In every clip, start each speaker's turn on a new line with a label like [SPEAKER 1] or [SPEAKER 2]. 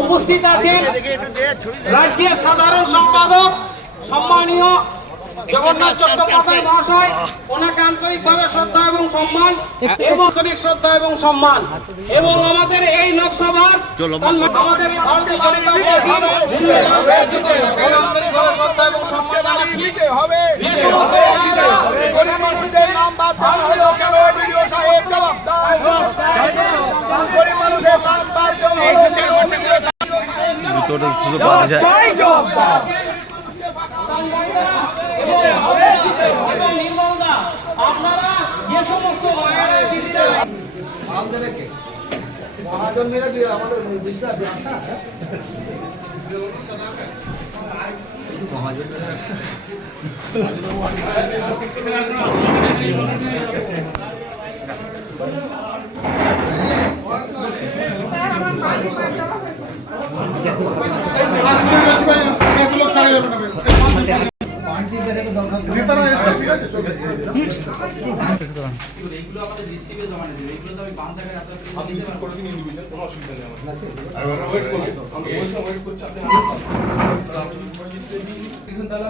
[SPEAKER 1] উপস্থিত আছেন রাজ্যের সাধারণ সম্পাদক সম্মানীয় জগন্নাথ চট্টোপাধ্যায় মহাশয়। ওনাকে আন্তরিকভাবে শ্রদ্ধা এবং সম্মান এবং আন্তরিক শ্রদ্ধা এবং সম্মান। এবং আমাদের এই লোকসভার আমাদের এই ভারতীয় জনতা পার্টির আন্তরিকভাবে শ্রদ্ধা এবং সম্মান জানাচ্ছি
[SPEAKER 2] দিতে হবে
[SPEAKER 1] যে সমস্ত মহিলা
[SPEAKER 2] গরিব মানুষদের নাম বাদ দেওয়া হলো কেন বিডিও সাহেব জবাব দাও গরিব মানুষের নাম বাদ দেওয়া হলো কেন বিডিও সাহেব
[SPEAKER 3] তোর শুধু বাদ যায়
[SPEAKER 1] আপনারা যে সমস্ত মায়েরা দিদিরা
[SPEAKER 4] এগুলো আমাদের রিসিভে জমা নিতে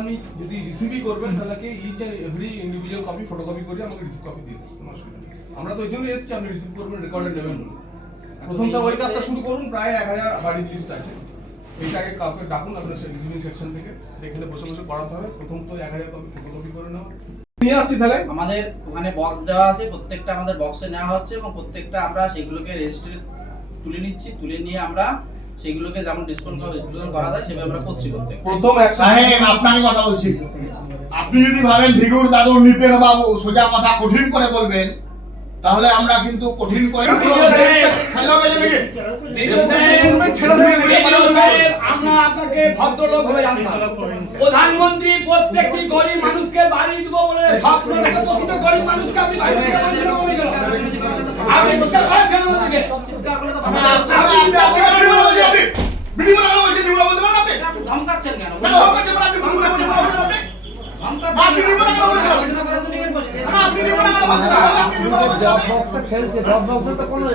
[SPEAKER 5] আপনি যদি রিসিভই করবেন তাহলে each and every individual copy photocopy করে আমাকে রিসিভ কপি দিয়ে দেবেন আমরা তো ওই জন্য এসেছি, আপনি রিসিভ করবেন রেকর্ডে নেবেন। বলে প্রথম তো ওই কাজটা শুরু করুন, প্রায় এক হাজার বাড়ির লিস্ট আছে। এইটা আগে কাউকে ডাকুন আপনার রিসিভিং সেকশন থেকে। এখানে বসে বসে করাতে হবে। প্রথম তো এক হাজার কপি ফটোকপি করে নাও। নিয়ে আসছি তাহলে।
[SPEAKER 4] আমাদের ওখানে বক্স দেওয়া আছে। প্রত্যেকটা আমাদের বক্সে নেওয়া হচ্ছে এবং প্রত্যেকটা আমরা সেগুলোকে রেজিস্ট্রি তুলে নিচ্ছি। তুলে নিয়ে আমরা সেগুলোকে যেমন ডিসপোজ করা যায় সেভাবে আমরা করছি প্রত্যেক
[SPEAKER 5] প্রথম
[SPEAKER 2] সাহেব আপনাকে কথা বলছি। আপনি যদি ভাবেন ভিগুর দাদু নিপেন বাবু সোজা কথা কঠিন করে বলবেন তাহলে আমরা কিন্তু কঠিন করে?
[SPEAKER 6] আমরা আপনাকে ভদ্রলোক হয়ে প্রধানমন্ত্রী প্রত্যেকটি গরিব মানুষকে বাড়ি দিব বলে স্বপ্ন দেখে প্রকৃত গরিব মানুষকে আপনি বাড়ি থেকে। আপনি আমাদেরকে।
[SPEAKER 4] ধমকাচ্ছেন কেন?
[SPEAKER 2] আপনি ধমকাচ্ছেন আপনি।
[SPEAKER 4] ধমকাচ্ছেন
[SPEAKER 6] খেলছে ড্রপ বক্সে তো কোনো